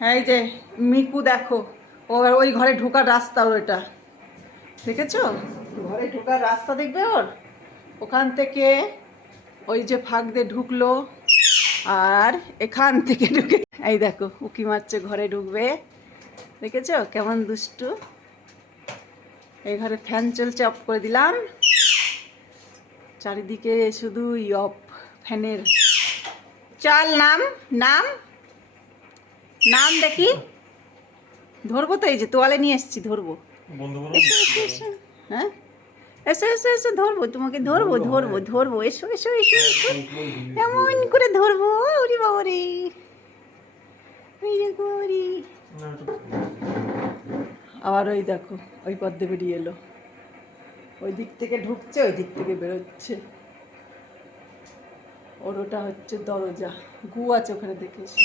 এই যে মিকু দেখো, ওই ঘরে ঢোকার রাস্তা ওটা দেখেছো? ঘরে ঢোকার রাস্তা দেখবে ওর, ওখান থেকে ওই যে ফাঁক দিয়ে ঢুকলো আর এখান থেকে ঢুকে এই দেখো উকি মারছে, ঘরে ঢুকবে। দেখেছো কেমন দুষ্টু? এই ঘরে ফ্যান চলছে, অফ করে দিলাম, চারিদিকে শুধু অফ ফ্যানের। চল নাম নাম নাম দেখি, ধরবো তো, এই যে তোয়ালে নিয়ে এসছি, ধরবো। এসো এসো এসো, হ্যাঁ এসো এসো এসো, ধরবো তোমাকে, ধরবো ধরবো ধরবো, এসো এসো এসো এসো, এমন করে ধরবো। ওরে বাবা রে, আবার ওই দেখো ওই পদ্মে বেরিয়ে এলো, ওই দিক থেকে ঢুকছে, ওই দিক থেকে বেরোচ্ছে। ওর ওটা হচ্ছে দরজা, গু আছে ওখানে, দেখে এসো।